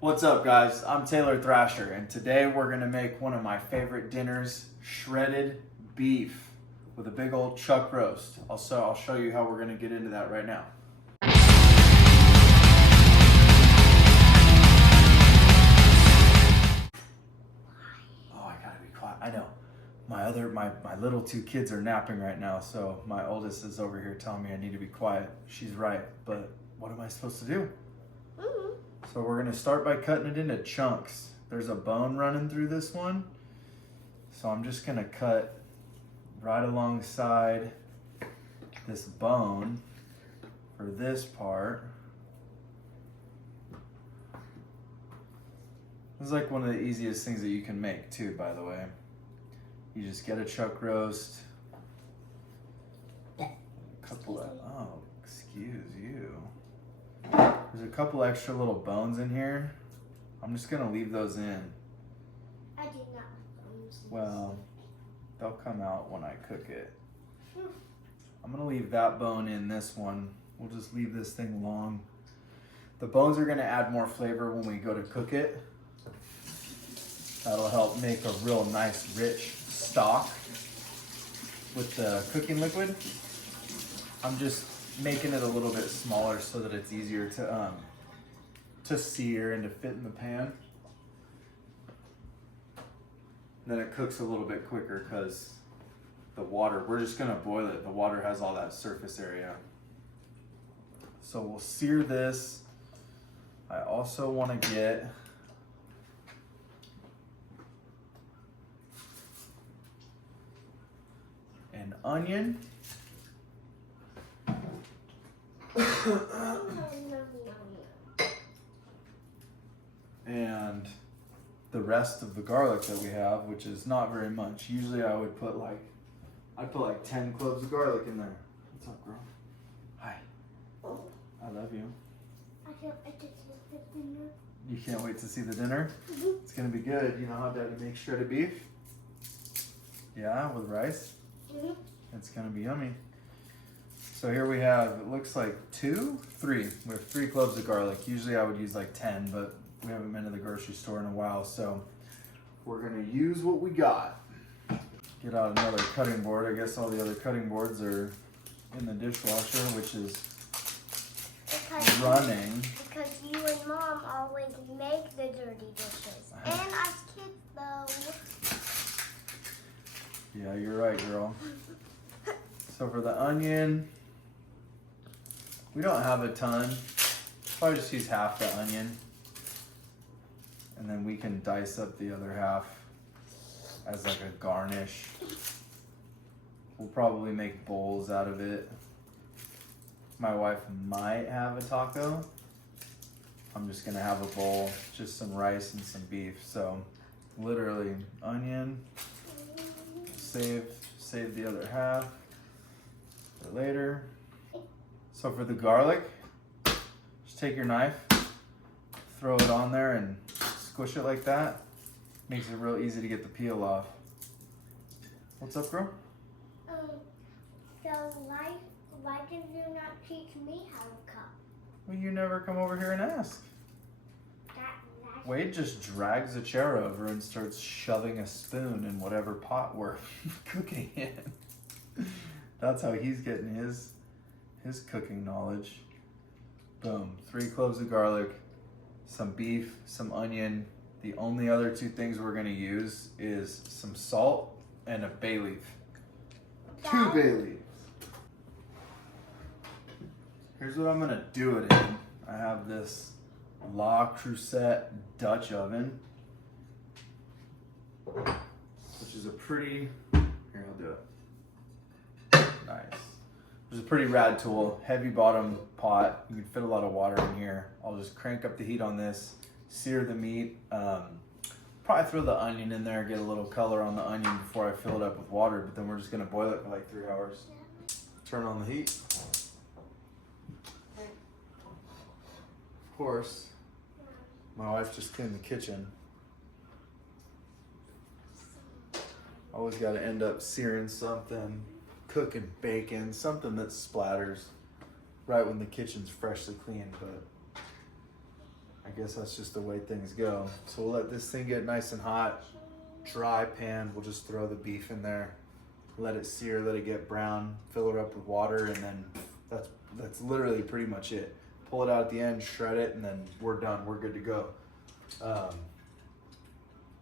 What's up, guys? I'm Taylor Thrasher, and today we're gonna make one of my favorite dinners, shredded beef with a big old chuck roast. I'll show you how we're gonna get into that right now. Oh, I gotta be quiet. I know. My little two kids are napping right now, so my oldest is over here telling me I need to be quiet. She's right, but what am I supposed to do? So we're gonna start by cutting it into chunks. There's a bone running through this one. So I'm just gonna cut right alongside this bone for this part. This is like one of the easiest things that you can make too, by the way. You just get a chuck roast. Oh, excuse you. There's a couple extra little bones in here. I'm just gonna leave those in. I do not like bones. Well, they'll come out when I cook it. I'm gonna leave that bone in this one. We'll just leave this thing long. The bones are gonna add more flavor when we go to cook it. That'll help make a real nice, rich stock with the cooking liquid. I'm just making it a little bit smaller so that it's easier to sear and to fit in the pan. And then it cooks a little bit quicker because the water, we're just gonna boil it. The water has all that surface area. So we'll sear this. I also wanna get an onion. And the rest of the garlic that we have, which is not very much. Usually I would put I'd put like 10 cloves of garlic in there. What's up, girl? Hi. I love you. I can't wait to see the dinner. You can't wait to see the dinner? It's gonna be good. You know how Daddy makes shredded beef? Yeah, with rice? It's gonna be yummy. So here we have, it looks like three. We have 3 cloves of garlic. Usually I would use like 10, but we haven't been to the grocery store in a while, so we're gonna use what we got. Get out another cutting board. I guess all the other cutting boards are in the dishwasher, which is running. Because you and Mom always make the dirty dishes. And us kids, though. Yeah, you're right, girl. So for the onion, we don't have a ton. Probably just use half the onion. And then we can dice up the other half as like a garnish. We'll probably make bowls out of it. My wife might have a taco. I'm just gonna have a bowl, just some rice and some beef. So literally onion, save the other half for later. So for the garlic, just take your knife, throw it on there and squish it like that. Makes it real easy to get the peel off. What's up, girl? So why did you not teach me how to cook? Well, you never come over here and ask. Wade just drags a chair over and starts shoving a spoon in whatever pot we're cooking in. That's how he's getting his cooking knowledge. Boom, 3 cloves of garlic, some beef, some onion. The only other 2 things we're gonna use is some salt and a bay leaf. 2 bay leaves. Here's what I'm gonna do it in. I have this La Creuset Dutch oven, which is a pretty, here I'll do it. Nice. It's a pretty rad tool, heavy bottom pot. You can fit a lot of water in here. I'll just crank up the heat on this, sear the meat. Probably throw the onion in there, get a little color on the onion before I fill it up with water, but then we're just gonna boil it for like 3 hours. Turn on the heat. Of course, my wife just cleaned the kitchen. Always gotta end up searing something, cooking bacon, something that splatters right when the kitchen's freshly cleaned, but I guess that's just the way things go. So we'll let this thing get nice and hot. Dry pan, we'll just throw the beef in there. Let it sear, let it get brown, fill it up with water, and then that's literally pretty much it. Pull it out at the end, shred it, and then we're done. We're good to go.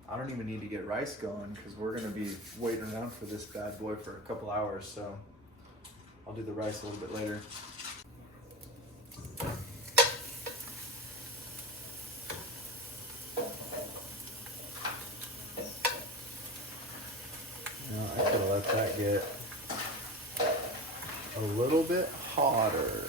I don't even need to get rice going because we're gonna be waiting around for this bad boy for a couple hours. So I'll do the rice a little bit later. Now I gotta let that get a little bit hotter.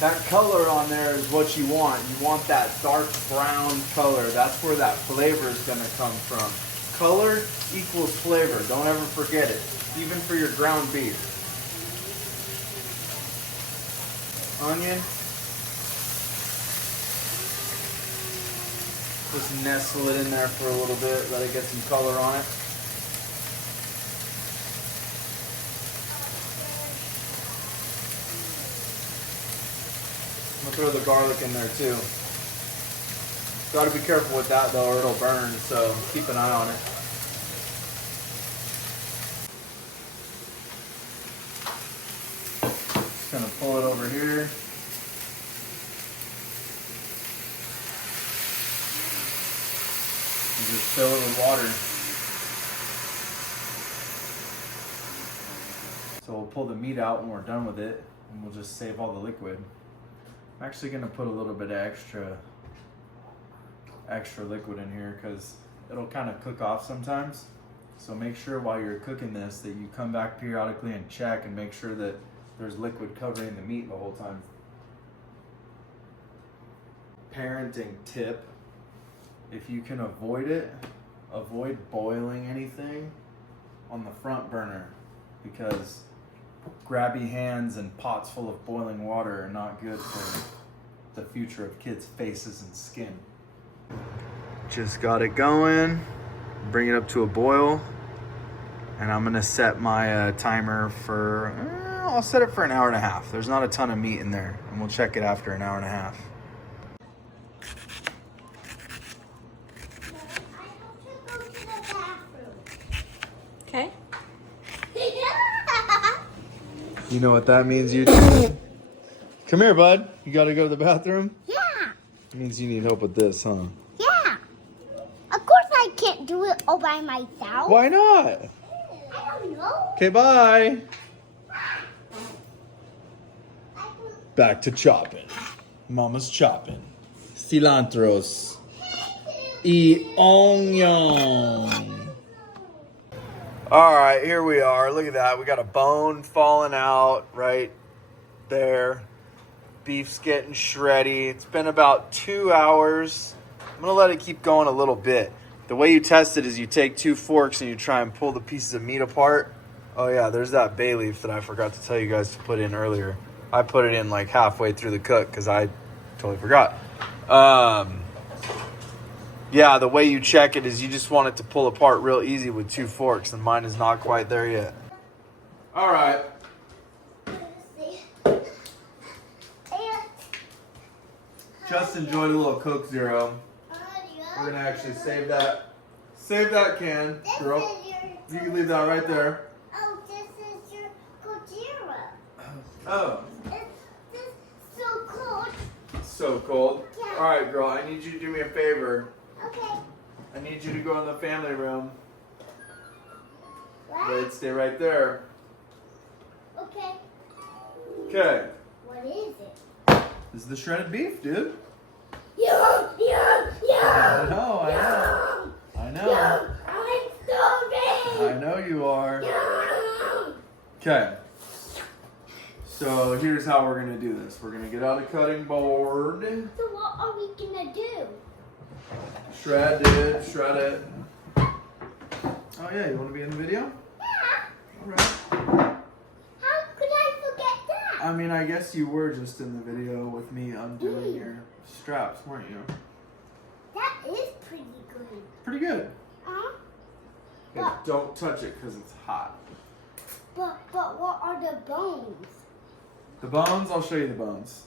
That color on there is what you want. You want that dark brown color. That's where that flavor is gonna come from. Color equals flavor. Don't ever forget it. Even for your ground beef. Onion. Just nestle it in there for a little bit. Let it get some color on it. I'm gonna throw the garlic in there too. Gotta be careful with that though or it'll burn, so keep an eye on it. Just gonna pull it over here. And just fill it with water. So we'll pull the meat out when we're done with it and we'll just save all the liquid. I'm actually gonna put a little bit of extra liquid in here because it'll kind of cook off sometimes. So make sure while you're cooking this that you come back periodically and check and make sure that there's liquid covering the meat the whole time. Parenting tip, if you can avoid it, avoid boiling anything on the front burner because grabby hands and pots full of boiling water are not good for the future of kids' faces and skin. Just got it going, bring it up to a boil, and I'm gonna set my timer for, I'll set it for an hour and a half. There's not a ton of meat in there, and we'll check it after an hour and a half. Okay. You know what that means, you do? Come here, bud. You gotta go to the bathroom? Yeah. It means you need help with this, huh? Yeah. Of course I can't do it all by myself. Why not? I don't know. Okay, bye. Back to chopping. Mama's chopping. Cilantros. Y onion. All right, here we are. Look at that. We got a bone falling out right there. Beef's getting shreddy. It's been about 2 hours. I'm gonna let it keep going a little bit. The way you test it is you take 2 forks and you try and pull the pieces of meat apart. Oh yeah, there's that bay leaf that I forgot to tell you guys to put in earlier. I put it in like halfway through the cook because I totally forgot. Yeah, the way you check it is you just want it to pull apart real easy with 2 forks, and mine is not quite there yet. All right. Just enjoyed a little Coke Zero. We're gonna actually save that can, girl. You can leave that right there. Oh, this is your Coke Zero. Oh. It's so cold. So cold. Yeah. All right, girl. I need you to do me a favor. Okay. I need you to go in the family room. What? Wait, stay right there. Okay. Okay. What is it? This is the shredded beef, dude. Yum, yum, yum. I know. Yum, I'm starving. I know you are. Yum. Okay. So here's how we're gonna do this. We're gonna get out a cutting board. So what are we gonna do? Shred it. Oh yeah, you wanna be in the video? Yeah. Alright. How could I forget that? I mean, I guess you were just in the video with me undoing your straps, weren't you? That is pretty good. Pretty good. Huh? Yeah, don't touch it because it's hot. But what are the bones? The bones, I'll show you the bones.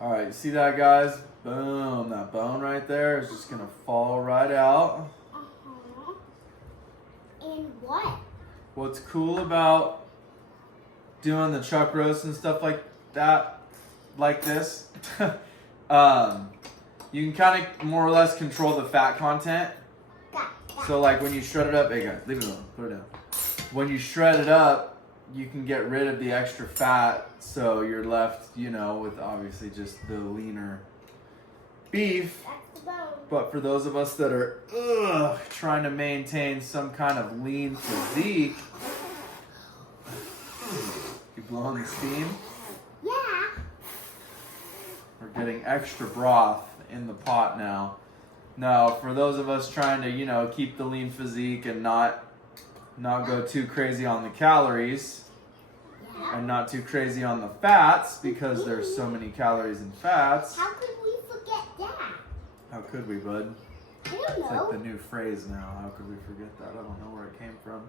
Alright, you see that, guys? Boom, that bone right there is just gonna fall right out. Uh-huh. And what? What's cool about doing the chuck roast and stuff like that, like this, you can kind of more or less control the fat content. So like when you shred it up, hey guys, leave it alone, put it down. When you shred it up, you can get rid of the extra fat, so you're left, you know, with obviously just the leaner beef. That's the bone. But for those of us that are trying to maintain some kind of lean physique, you blowing the steam? Yeah. We're getting extra broth in the pot now. Now, for those of us trying to, you know, keep the lean physique and not go too crazy on the calories and not too crazy on the fats, because there's so many calories and fats. How could we forget that? How could we, bud? I don't It's know. like the new phrase now. How could we forget that? I don't know where it came from.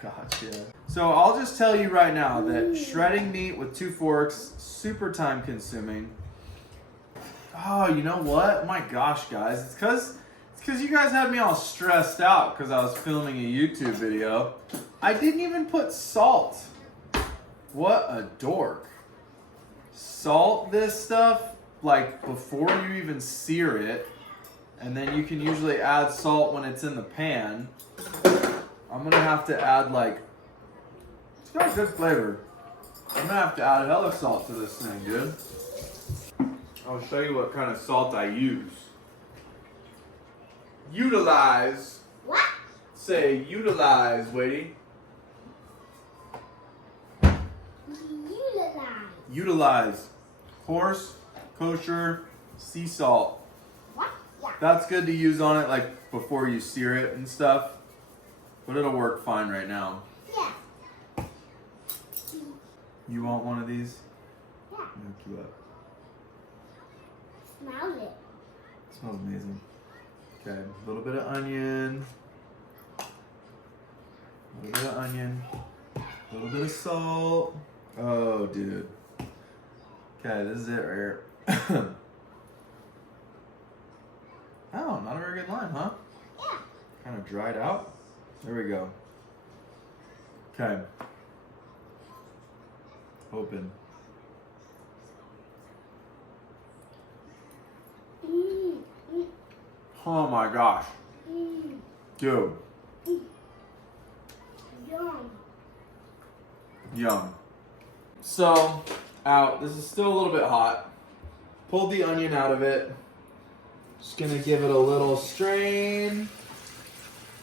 Gotcha. So I'll just tell you right now that shredding meat with 2 forks, super time consuming. Oh, you know what? My gosh, guys. It's because you guys had me all stressed out because I was filming a YouTube video. I didn't even put salt. What a dork. Salt this stuff like before you even sear it, and then you can usually add salt when it's in the pan. I'm gonna have to add it's got a good flavor. I'm gonna have to add hella salt to this thing, dude. I'll show you what kind of salt I use. Utilize. What? Say utilize, Wadey. Utilize. Horse, kosher, sea salt. What? Yeah. That's good to use on it like before you sear it and stuff. But it'll work fine right now. Yeah. You want one of these? Yeah. Hook you up. Smell it. It smells amazing. Okay, a little bit of onion. A little bit of onion. A little bit of salt. Oh, dude. Okay, this is it right here. Oh, not a very good lime, huh? Yeah. Kind of dried out. There we go. Okay. Open. Oh my gosh. Dude. Yum. Yum. So, this is still a little bit hot. Pulled the onion out of it. Just gonna give it a little strain.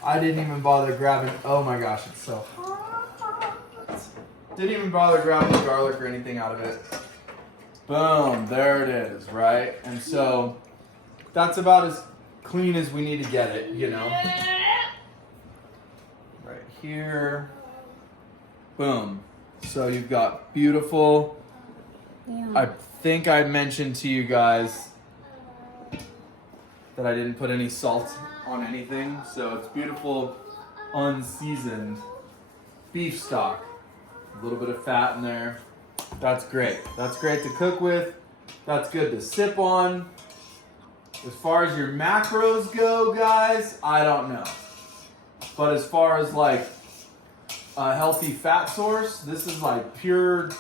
I didn't even bother grabbing, oh my gosh, it's so hot. Didn't even bother grabbing the garlic or anything out of it. Boom, there it is, right? And so, that's about as clean as we need to get it, you know? Right here. Boom. So you've got beautiful, I think I mentioned to you guys that I didn't put any salt on anything. So it's beautiful, unseasoned beef stock. A little bit of fat in there. That's great. That's great to cook with. That's good to sip on. As far as your macros go, guys, I don't know. But as far as like a healthy fat source, this is like pure,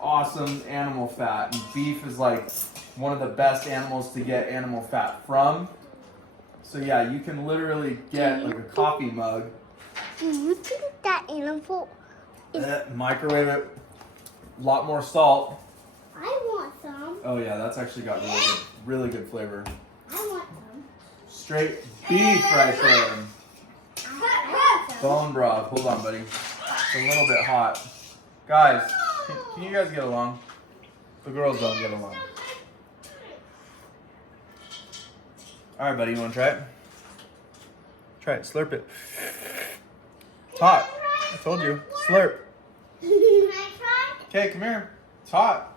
awesome animal fat. And beef is like one of the best animals to get animal fat from. So yeah, you can literally get like a coffee mug. Do you think that animal Microwave it. A lot more salt. I want some. Oh yeah, that's actually got really good flavor. I want some. Straight beef right there. I want some. Bone broth. Hold on, buddy. It's a little bit hot. Guys, can you guys get along? The girls don't get along. All right, buddy, you want to try it? Try it. Slurp it. It's hot. I told you. Slurp. Can I try? Okay, come here. It's hot.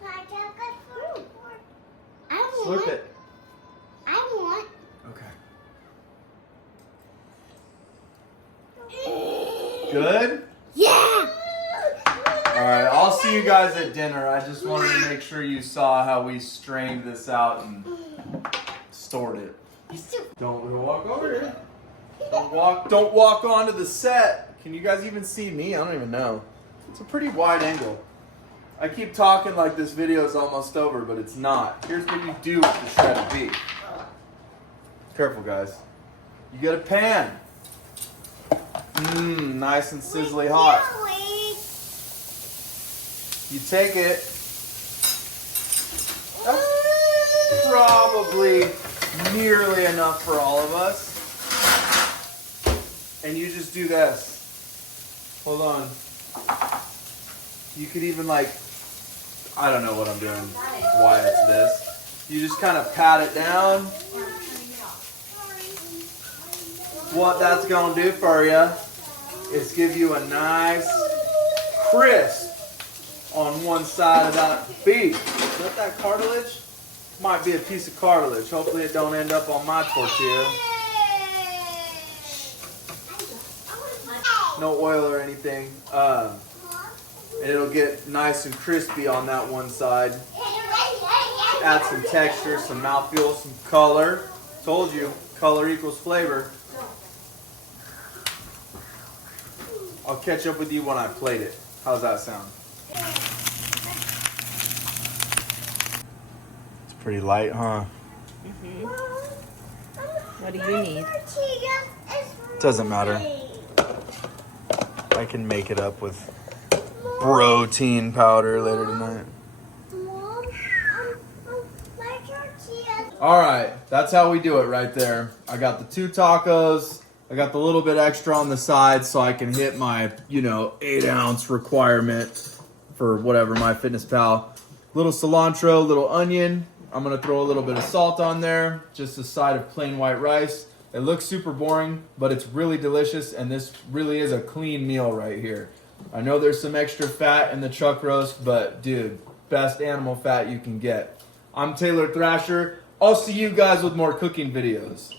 Can I take a food? I Slurp want. it. I want. Okay. Good? Yeah! All right, I'll see you guys at dinner. I just wanted to make sure you saw how we strained this out and stored it. Don't walk over here. Don't walk onto the set. Can you guys even see me? I don't even know. It's a pretty wide angle. I keep talking like this video is almost over, but it's not. Here's what you do with the shredded beef. Careful, guys. You get a pan. Mmm, nice and sizzly hot. You take it. That's probably nearly enough for all of us. And you just do this. Hold on. You could even like, I don't know what I'm doing, why it's this. You just kind of pat it down. What that's gonna do for you is give you a nice crisp on one side of that beef. Is that cartilage? Might be a piece of cartilage. Hopefully it don't end up on my tortilla. No oil or anything. And it'll get nice and crispy on that one side. Add some texture, some mouthfeel, some color. Told you, color equals flavor. I'll catch up with you when I plate it. How's that sound? It's pretty light, huh? Mm-hmm. What do you need? Doesn't matter. I can make it up with protein powder later tonight. All right, that's how we do it right there. I got the 2 tacos. I got the little bit extra on the side so I can hit my, 8-ounce requirement for whatever, MyFitnessPal. Little cilantro, little onion. I'm gonna throw a little bit of salt on there. Just a side of plain white rice. It looks super boring, but it's really delicious, and this really is a clean meal right here. I know there's some extra fat in the chuck roast, but dude, best animal fat you can get. I'm Taylor Thrasher. I'll see you guys with more cooking videos.